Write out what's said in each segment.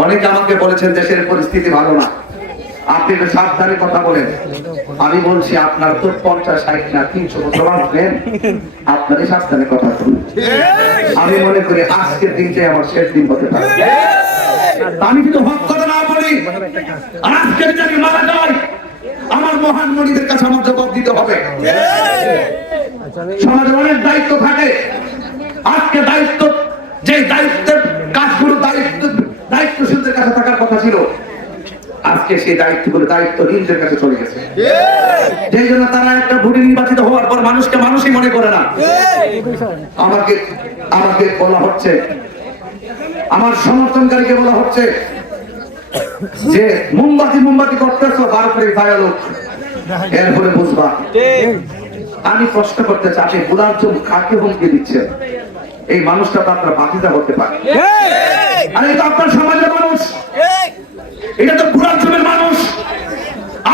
অনেকে আমাকে বলেছেন দেশের পরিস্থিতি ভালো না, আপনি একটু সাবধানে কথা বলেন। আমি বলছি আপনার তো 50-60 না 300 বছর আসবেন, আপনারই সাবধানে কথা বলুন। আমি মনে করি আজকের দিনটাই আমার শেষ দিন হতে পারে। আমি কিন্তু হক কথা না বলি, আর আজকে যদি আমি মারা যাই আমার মহান মনিদের কাছে আমার জবাব দিতে হবে। সমাজের অনেক দায়িত্ব থাকে, আজকে দায়িত্ব যে দায়িত্বের কাজগুলো দায়িত্বশীলদের কাছে থাকার কথা ছিল, আজকে সেই দায়িত্বগুলো দায়িত্বহীনদের কাছে চলে গেছে। যেই জন্য তারা একটা ভোটে নির্বাচিত হওয়ার পর মানুষকে মানুষই মনে করে না। আমাকে বলা হচ্ছে, আমার সমর্থনকারীকে বলা হচ্ছে যে মোমবাতি করতেছো, বার করে ফায়া লোক, এরপরে বুঝবা। আমি প্রশ্ন করতে চাই, আপনি বুলার জন্য কাকে হুমকি দিচ্ছেন? এই মানুষটা তো আপনার বাকিটা হতে পারে। আর এটা আপনার সমাজের মানুষ, এটা তো বুলার জমের মানুষ।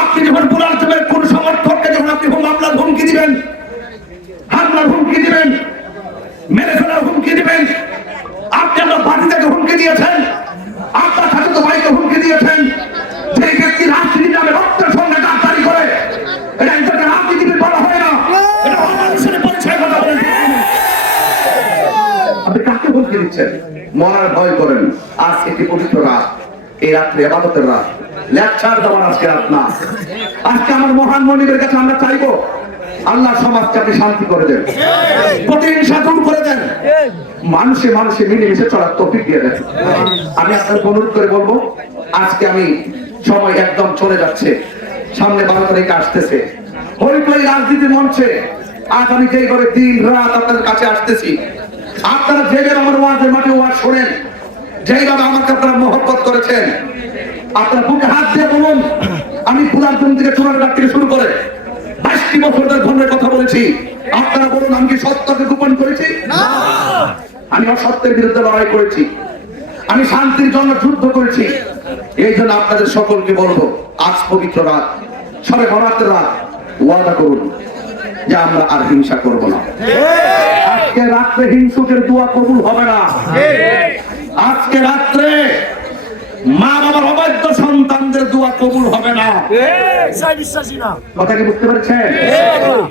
আপনি যখন বুলার জমের কোন সমর্থককে যখন আপনি মামলার হুমকি দিবেন, হামলার হুমকি দিবেন, মেরে ফেলার হুমকি দিবেন, আপনি আপনার বাকিটাকে হুমকি দিয়েছেন, আপনার সাথে তো ভাইকে হুমকি দিয়েছেন। যে ব্যক্তি রাজনীতি নামে রক্তের সঙ্গে গাদ্দারি করে, এটা একজনকে রাজনীতিবিদ বলা হয় না, এটা অমানুষের পরিচয়। কথা বলেন, আপনি কাকে হুমকি দিচ্ছেন? মরার ভয় করেন। আজ একটি পবিত্র রাত, এই রাত্রে ইবাদতের রাত, লেকচার দেওয়ার আজকে রাত না। আজকে আমার মহান মনিবের কাছে আমরা চাইবো আল্লাহ সমাজকে আপনি শান্তি করে দেন, প্রতিহিংসা দূর করে দেন, মানুষে মানুষে মিলেমিশে চলার তৌফিক দিয়ে দেন। আমি আপনাকে অনুরোধ করে বলবো, আজকে আমি সময় একদম চলে যাচ্ছে, সামনে 12 তারিখ আসতেছে, হরিপ্লাই রাজনীতি মঞ্চে আজ আমি যেই করে দিন রাত আপনাদের কাছে আসতেছি, আপনারা যেভাবে আমার ওয়াজের মাঠে ওয়াজ শোনেন, যেইভাবে আমাকে আপনারা মহব্বত করেছেন, আপনারা বুকে হাত দিয়ে বলুন, আমি ফুলারপুর থেকে চুনারঘাট থেকে শুরু করে 22টি বছর ধর্মের কথা বলেছি, আপনারা বলুন আমি কি সত্যকে গোপন করেছি? না, আমি অসত্যের বিরুদ্ধে লড়াই করেছি, আমি শান্তির জন্য যুদ্ধ করেছি। এই জন্য আপনাদের সকলকে বলবো, আজ পবিত্র রাত, সবে বরাতের রাত, ওয়াদা করুন যে আমরা আর হিংসা করব না। আজকে রাত্রে হিংসুকের দোয়া কবুল হবে না। আজকে রাত্রে মা বাবার অবাধ্য সন্তানদের দোয়া কবুল হবে না। কথা কি বুঝতে পারছেন?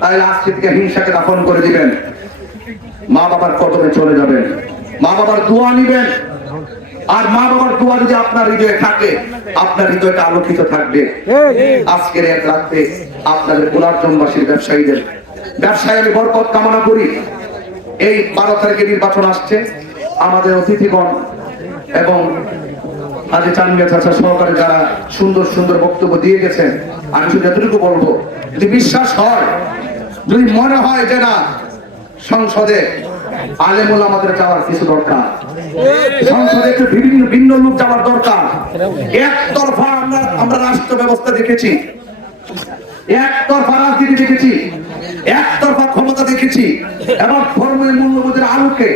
তাই আজকে থেকে হিংসাকে দাফন করে দিবেন, মা বাবার কদমে চলে যাবেন, মা বাবার দোয়া নিবেন। আর মা বাবার দোয়া যদি আপনার হৃদয়ে থাকে, আপনার হৃদয়টা আলোকিত থাকবে। আজকের এক রাতে আপনাদের গোলাপজমবাসীর ব্যবসায়ীদের ব্যবসায় আমি বরকত কামনা করি। এই 12 তারিখে নির্বাচন আসছে, আমাদের অতিথিগণ এবং আজি চানমিয়া চাচা সহকারে যারা সুন্দর সুন্দর বক্তব্য দিয়ে গেছেন, আমি শুধু এতটুকু বলবো, যদি বিশ্বাস হয়, যদি মনে হয় যে না সংসদে আলেমুল আমাদের যাওয়ার কিছু দরকার, সংসদে একটু ভিন্ন লোক যাওয়ার দরকার। একতরফা আমরা রাষ্ট্র ব্যবস্থা দেখেছি, একতরফা রাজনীতি দেখেছি, একতরফা ক্ষমতা দেখেছি, এবং ধর্মের মূল্যবোধের আলোকে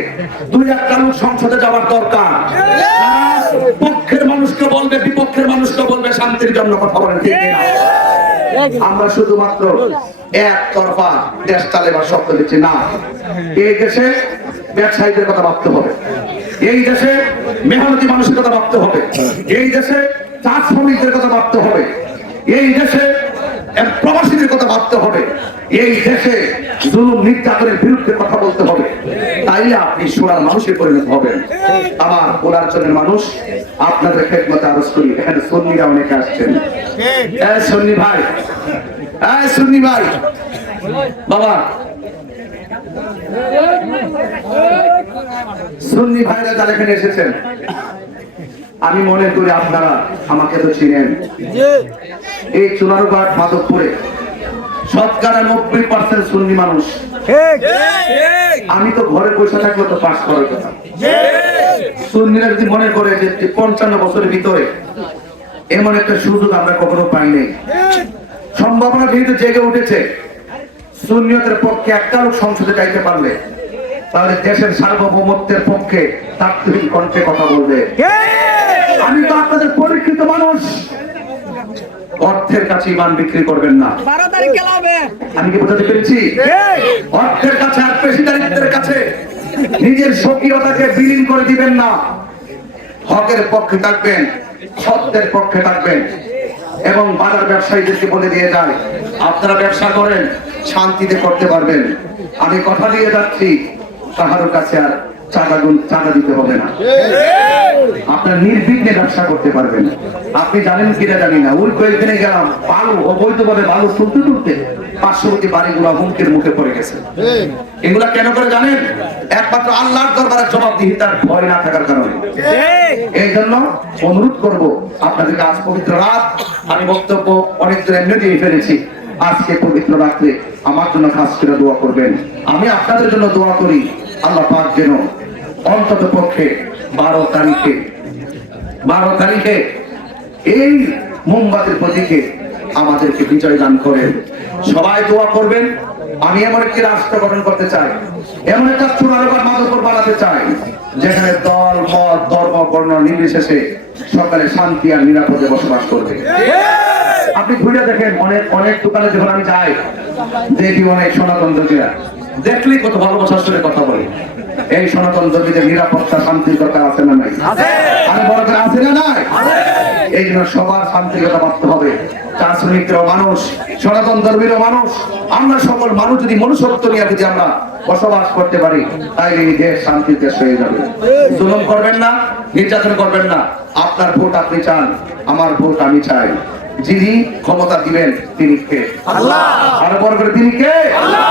2-1টা লোক সংসদে যাওয়ার দরকার। পক্ষের মানুষকে বলবে, বিপক্ষের মানুষকে বলবে, শান্তির জন্য কথা বলেন, ঠিক না? আমরা শুধুমাত্র একতরফা দেশ চালাবার শব্দ দিচ্ছি না। এই দেশে ব্যবসায়ীদের কথা ভাবতে হবে, এই দেশে মেহনতি মানুষের কথা ভাবতে হবে, এই দেশে চা শ্রমিকদের কথা ভাবতে হবে, এই দেশে প্রবাসীদের কথা ভাবতে হবে, এই দেশে জুলুম নির্যাতনের বিরুদ্ধে কথা বলতে হবে। তাইলে আপনি সোনার মানুষে পরিণত হবেন। আমার গোলাপজনের মানুষ, আপনাদের খেদমতে আরজ করি, এখানে সুন্নিরা অনেকে আসছেন। সুন্নি ভাই, সুন্নি ভাই, বাবা সুন্নি ভাইরা যারা এখানে এসেছেন, আমি মনে করি আপনারা আমাকে তো চিনেন। এই চুনারঘাট মাধবপুরে শতকরা 90% সুন্নি মানুষ। আমি তো ঘরে বসে থাকলে তো পাস করার কথা। সুন্নিরা যদি মনে করে যে 55 বছরের ভিতরে এমন একটা সুযোগ আমরা কখনো পাইনি, সম্ভাবনা যেহেতু জেগে উঠেছে, সুন্নিয়তের পক্ষে একটা লোক সংসদে যাইতে পারলে তাহলে দেশের সার্বভৌমত্বের পক্ষে তাৎক্ষণিক কণ্ঠে কথা বলবে। আমি তো আপনাদের পরীক্ষিত মানুষ, অর্থের কাছে ইমান বিক্রি করবেন না। আমি কি বোঝাতে পেরেছি? অর্থের কাছে আর পেশিদারিত্বের কাছে নিজের স্বকীয়তাকে বিলীন করে দিবেন না। হকের পক্ষে থাকবেন, সত্যের পক্ষে থাকবেন। এবং বাজার ব্যবসায়ীদেরকে বলে দিয়ে যায়, আপনারা ব্যবসা করেন, শান্তিতে করতে পারবেন। আমি কথা দিয়ে যাচ্ছি, কাহারোর কাছে আর চাঁদা দিতে হবে না। আপনার নির্বিঘ্নে ব্যবসা করতে পারবেন। আপনি জানেন কিনা জানি না, ওই কয়েকদিনে গেলাম, বালু অবৈধভাবে বালু তুলতে তুলতে পার্শ্ববর্তী বাড়িগুলো হুমকির মুখে পড়ে গেছে। এগুলা কেন করে জানেন? একমাত্র আল্লাহর দরবারে জবাবদিহিতার ভয় না থাকার কারণে। এই জন্য অনুরোধ করব আপনাদেরকে, আজ পবিত্র রাত, আমি বক্তব্য অনেকজন এমনি দিয়ে ফেলেছি। আজকে পবিত্র রাত্রে আমার জন্য খাস করে দোয়া করবেন। আমি আপনাদের জন্য দোয়া করি, আল্লাহ পাক যেন অন্তত পক্ষে 12 তারিখে এই মোমবাতির প্রতীকে আমাদেরকে বিজয় দান করেন। সবাই দোয়া করবেন। আমি এমন একটি রাষ্ট্র গঠন করতে চাই, এমন একটা চূড়ান্ত মাদকর বানাতে চাই, যেখানে দল, মত, ধর্ম, বর্ণ নির্বিশেষে সকালে শান্তি আর নিরাপদে বসবাস করবে। আপনি ঘুরে দেখেন, অনেক দোকানে যখন আমি যাই, দেখি অনেক সনাতন ধর্মীরা, দেখলেই কত ভালোবাসার সাথে কথা বলে। এই সনাতন ধর্মীদের নিরাপত্তা, শান্তির কথা আছে না নাই? আমি বড় করে আছে না নাই? এই জন্য সবার শান্তির কথা ভাবতে হবে। চার শ্রমিকরাও মানুষ, সনাতন ধর্মীরও মানুষ। আমরা সকল মানুষ যদি মনুষ্যত্ব নিয়ে যদি আমরা বসবাস করতে পারি, তাই এই দেশ শান্তির দেশ হয়ে যাবে। জুলুম করবেন না, নির্যাতন করবেন না। আপনার ভোট আপনি চান, আমার ভোট আমি চাই। যিনি ক্ষমতা দিবেন তিনি কে? আল্লাহ। আরো বড় করে তিনি কে? আল্লাহ।